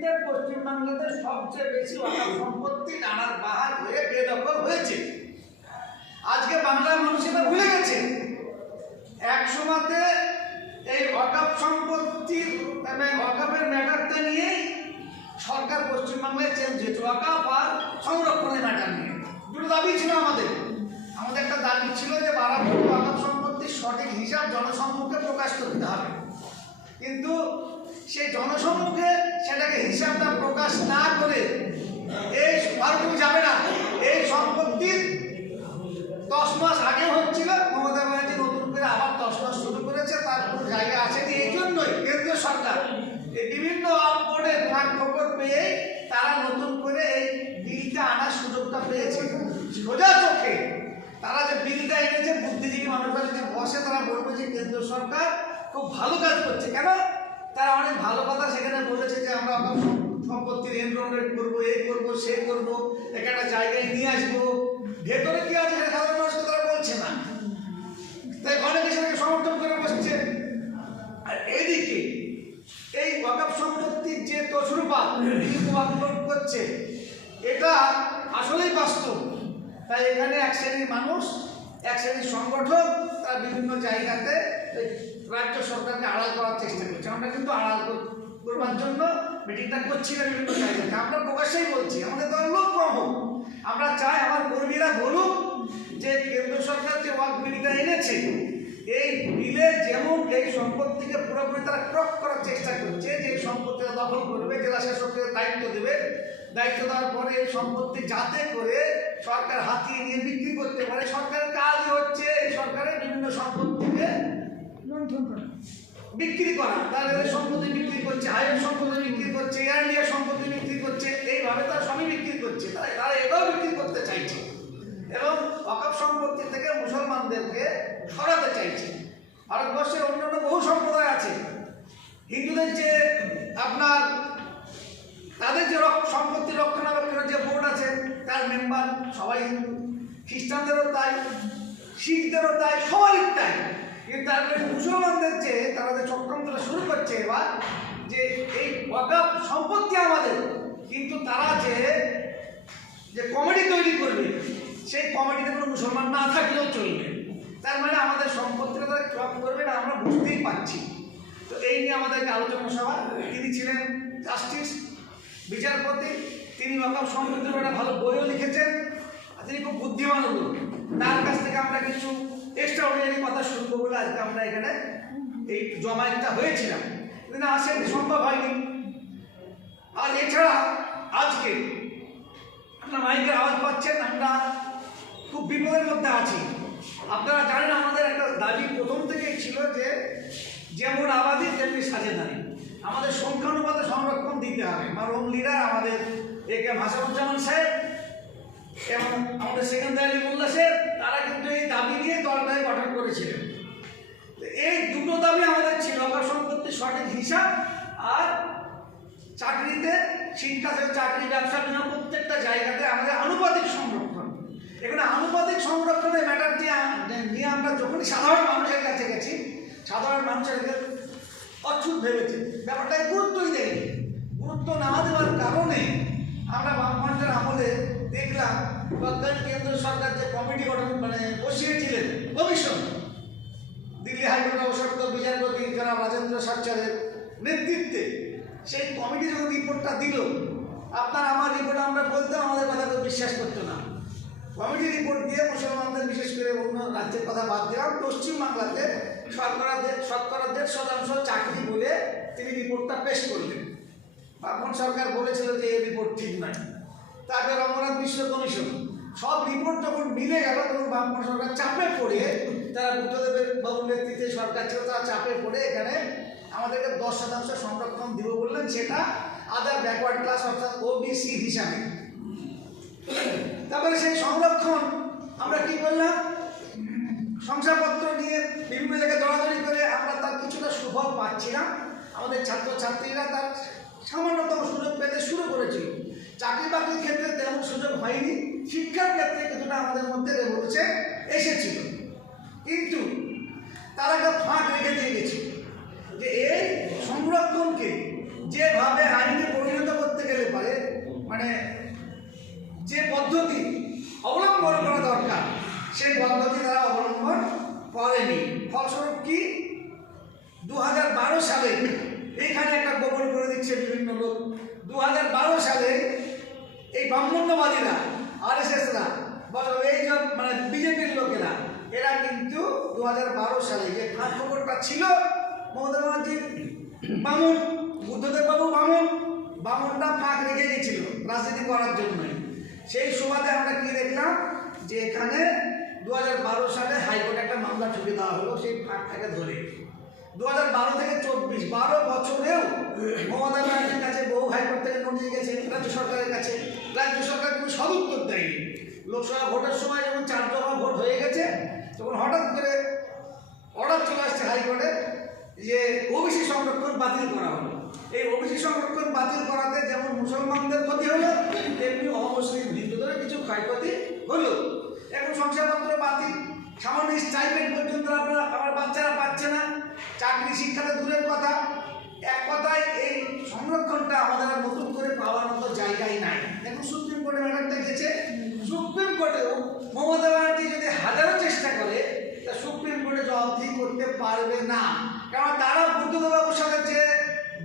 ভিত্তিতে পশ্চিমবাংলাতে সবচেয়ে বেশি ওয়াকফ সম্পত্তি নানার বাহার হয়ে বেদখল হয়েছে। আজকে বাংলার মানুষ এটা ভুলে গেছে। এক সময়তে এই ওয়াকফ সম্পত্তি মানে ওয়াকফের ম্যাটারটা নিয়েই সরকার পশ্চিমবাংলায় চেঞ্জ হয়েছে, ওয়াকফ আর সংরক্ষণের ম্যাটার নিয়ে। দুটো দাবি ছিল আমাদের একটা দাবি ছিল যে বারাপুর ওয়াকফ সম্পত্তির সঠিক হিসাব জনসম্মুখে প্রকাশ করতে হবে, কিন্তু সেই জনসম্মুখে সেটাকে হিসাবটা প্রকাশ না করে এই বারাপুর যাবে না, এই সম্পত্তির 10 মাস আগে হচ্ছিল, মমতা ব্যানার্জি নতুন করে আবার 10 মাস শুরু করেছে, তার কোনো জায়গা আসেনি। এই জন্যই কেন্দ্রীয় সরকার এই বিভিন্ন বোর্ডে ফাঁক খবর পেয়ে তারা নতুন করে এই বিলটা আনার সুযোগটা পেয়েছে। সোজা চোখে তারা যে বিলটা এনেছে, বুদ্ধিজীবী মানুষরা যদি বসে তারা বলবে যে কেন্দ্র সরকার খুব ভালো কাজ করছে। কেন? তারা অনেক ভালো কথা সেখানে বলেছে যে আমরা সম্পত্তির এনরোলমেন্ট করবো, এই করবো, সে করবো, একটা জায়গায় নিয়ে আসবো। ভেতরে কি আছে সাধারণ মানুষকে তারা বলছে না, তাই অনেকে সেটাকে সমর্থন করে বসছে। আর এদিকে এই ওয়াকফ সম্পত্তির যে তছরূপা করছে, এটা আসলেই বাস্তব। তাই এখানে এক শ্রেণীর মানুষ, এক শ্রেণীর সংগঠন তারা বিভিন্ন জায়গাতে রাজ্য সরকারকে আড়াল করার চেষ্টা করছে। আমরা কিন্তু আড়াল করবার জন্য মিটিংটা করছি না বিভিন্ন জায়গাতে, আমরা প্রকাশ্যেই বলছি আমাদের দল লোক প্রভু। আমরা চাই আমার কর্মীরা বলুক যে কেন্দ্র সরকার যে ওয়াকফ বিলটা এনেছে, এই বিলে যেমন এই সম্পত্তিকে পুরোপুরি তারা ক্রপ করার চেষ্টা করছে, যে সম্পত্তিটা দখল করবে, জেলা শাসককে দায়িত্ব দেবে, দায়িত্ব দেওয়ার পরে এই সম্পত্তি যাতে করে সরকার হাতিয়ে নিয়ে বিক্রি করতে পারে। সরকারের কাজই হচ্ছে এই সরকারের বিভিন্ন সম্পত্তিকে লুণ্ঠন করা, বিক্রি করা। তারা সম্পত্তি বিক্রি করছে, হাইওয়ে সম্পত্তি বিক্রি করছে, এয়ার ইন্ডিয়া সম্পত্তি বিক্রি করছে, এইভাবে তারা সবই বিক্রি করছে। তারা এটাও বিক্রি করতে চাইছে এবং ওয়াকফ সম্পত্তি থেকে মুসলমানদেরকে সরাতে চাইছে। ভারতবর্ষের অন্যান্য বহু সম্প্রদায় আছে, হিন্দুদের যে আপনার তাদের যে সম্পত্তি রক্ষণাবেক্ষণের যে বোর্ড আছে তার মেম্বার সবাই হিন্দু, খ্রিস্টানদেরও তাই, শিখদেরও তাই, সবাই তাই। কিন্তু তারপরে মুসলমানদের যে তারা যে চক্রান্তটা শুরু করছে এবার, যে এই ওয়াকফ সম্পত্তি আমাদের, কিন্তু তারা যে কমিটি তৈরি করবে, সেই কমিটিতে কোনো মুসলমান না থাকলেও চলবে। তার মানে আমাদের সম্পত্তিটা তারা ক্রপ করবে না, আমরা বুঝতেই পারছি। তো এই নিয়ে আমাদেরকে আলোচনা সভা, তিনি ছিলেন জাস্টিস বিচারপতি, তিনি ওয়াকফ সম্পত্তির একটা ভালো বইও লিখেছেন, তিনি খুব বুদ্ধিমান লোক। তার কাছ থেকে আমরা কিছু এক্সট্রা অর্ডিনারি কথা শুনবো বলে আজকে আমরা এখানে এই জমায়েতটা হয়েছিলাম, কিন্তু আসে সম্ভব হয়নি। আর এছাড়া আজকে আপনার মাইকের আওয়াজ পাচ্ছেন, আমরা খুব বিপদের মধ্যে আছি। আপনারা জানেন আমাদের একটা দাবি প্রথম থেকেই ছিল যে যেমন আবাদি তেমনি সাজেদারি, আমাদের সংখ্যানুপাতে সংরক্ষণ দিতে হবে। আমার হোম লিডার আমাদের একে ভাসানুজ্জামান সাহেব এবং আমাদের সেকেন্দারি মোল্লা সাহেব, তারা কিন্তু এই দাবি নিয়ে দলটাই গঠন করেছিলেন। এই দুটো দাবি আমাদের ছিল, ওয়াকফ সম্পত্তির সঠিক হিসাব আর চাকরিতে, শিক্ষা থেকে চাকরি, ব্যবসা, বিনা প্রত্যেকটা জায়গাতে আমাদের আনুপাতিক সংরক্ষণ। এখানে আনুপাতিক সংরক্ষণের ম্যাটারটি নিয়ে আমরা যখনই সাধারণ মানুষের কাছে গেছি, সাধারণ মানুষের অচ্ছুত ভেবেছে, ব্যাপারটায় গুরুত্বই দেয়নি। গুরুত্ব না দেওয়ার কারণে আমরা বামফ্রন্টের আমলে দেখলাম কেন্দ্র সরকার যে কমিটি গঠন বসিয়েছিলেন, কমিশন, দিল্লি হাইকোর্টের অবসরপ্রাপ্ত বিচারপতি জনাব রাজেন্দ্র সরকারের নেতৃত্বে, সেই কমিটি যখন রিপোর্টটা দিল, আপনার আমার রিপোর্ট আমরা বলতাম, আমাদের কথা কেউ বিশ্বাস করতো না। কমিটি রিপোর্ট দিয়ে মুসলমানদের, বিশেষ করে অন্য রাজ্যের কথা বাদ দিলাম, পশ্চিমবাংলাতে শতকরা 1.5% চাকরি বলে তিনি রিপোর্টটা পেশ করলেন। বামফ্রন্ট সরকার বলেছিল যে এই রিপোর্ট ঠিক নয়। তারপরে রঙ্গনাথ মিশ্র কমিশন, সব রিপোর্ট যখন মিলে গেল তখন বামফ্রন্ট সরকার চাপে পড়ে, তারা বুদ্ধদেবের বাবুর নেতৃত্বে সরকার ছিল, তারা চাপে পড়ে এখানে আমাদেরকে 10% সংরক্ষণ দিব বললেন, সেটা আদার ব্যাকওয়ার্ড ক্লাস অর্থাৎ ওবিসি হিসাবে। তারপরে সেই সংরক্ষণ আমরা কি করলাম, শংসাপত্র নিয়ে বিভিন্ন জায়গায় দৌড়াদৌড়ি করে আমরা তার কিছুটা সুফল পাচ্ছিলাম। আমাদের ছাত্রছাত্রীরা তার সামান্যতম সুযোগ পেতে শুরু করেছিল। চাকরি বাকরির ক্ষেত্রে তেমন সুযোগ হয়নি, শিক্ষার ক্ষেত্রে কিছুটা আমাদের মধ্যে রেভলিউশন এসেছিল। কিন্তু তারা একটা ফাঁক রেখে দিয়ে গেছে যে এই সংরক্ষণকে যেভাবে আইনে পরিণত মানে যে পদ্ধতি অবলম্বন করা দরকার সেই পদ্ধতি তারা অবলম্বন করেনি। ফলস্বরূপ কি 2012 সালে এইখানে একটা গোপন করে দিচ্ছে বিভিন্ন লোক। 2012 সালে এই ব্রাহ্মণ্যবাদীরা RSSরা এই যে মানে বিজেপির লোকেরা এরা কিন্তু 2012 সালে যে ফাঁস খবরটা ছিল মমতা ব্যানার্জি বামুন বুদ্ধদেব বাবু বামুনটা ফাঁক রেখে গেছিল রাজনীতি করার জন্যই। সেই সুবাদে আমরা কি দেখলাম যে এখানে 2012 সালে হাইকোর্টে একটা মামলা ঠুকে দেওয়া হলো সেই ফাঁকটাকে ধরে। 2012 থেকে 24 12 বছরেও মমতা ব্যানার্জির কাছে বহু হাইকোর্ট থেকে নোটিশ গেছে, রাজ্য সরকারের কাছে। রাজ্য সরকার কোনো সদুত্তর দেয়নি। লোকসভা ভোটের সময় যখন 4 দফা ভোট হয়ে গেছে তখন হঠাৎ করে অর্ডার চলে আসছে হাইকোর্টে যে ওবিসি সংরক্ষণ বাতিল করা হলো। এই ওবিসি সংরক্ষণ বাতিল করাতে যেমন মুসলমানদের ক্ষতি হলো তেমনি অমুসলিম হিন্দুদের কিছু ক্ষয়ক্ষতি হলো। এখন শংসাপত্র বাতিল, সামান্য স্টাইপেন্ড পর্যন্ত আমার বাচ্চারা পাচ্ছে না, চাকরি শিক্ষাটা দূরের কথা। এক কথায় এই সংরক্ষণটা আমাদের আর নতুন করে পাওয়ার মতো জায়গায় নাই। এখন সুপ্রিম কোর্টে ম্যাটারটা গেছে, সুপ্রিম কোর্টেও মমতা ব্যানার্জি যদি হাজারো চেষ্টা করে তা সুপ্রিম কোর্টে জবাবদিহি করতে পারবে না। কারণ তারা বুদ্ধদেববাবুর সাথে যে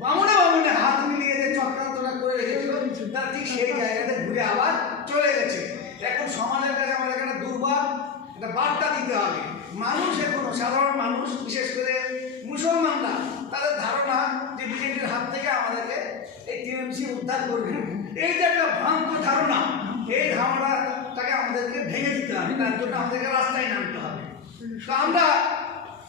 বামুনে হাত মিলিয়ে যে চক্রান্তটা করে রেখেছিল তারা ঠিক সেই জায়গাতে ঘুরে আবার চলে গেছে। এখন সমাজের কাছে আমাদের এখানে দুর্বার একটা বার্তা দিতে হবে। মানুষ এখনো সাধারণ মানুষ বিশেষ করে মুসলমানরা তাদের ধারণা যে বিজেপির হাত থেকে আমাদেরকে এই টিএমসি উদ্ধার করবে, এই যে একটা ভ্রান্ত ধারণা, এই ধারণাটাকে আমাদেরকে ভেঙে দিতে হবে। তার জন্য আমাদেরকে রাস্তায় নামতে হবে। তো আমরা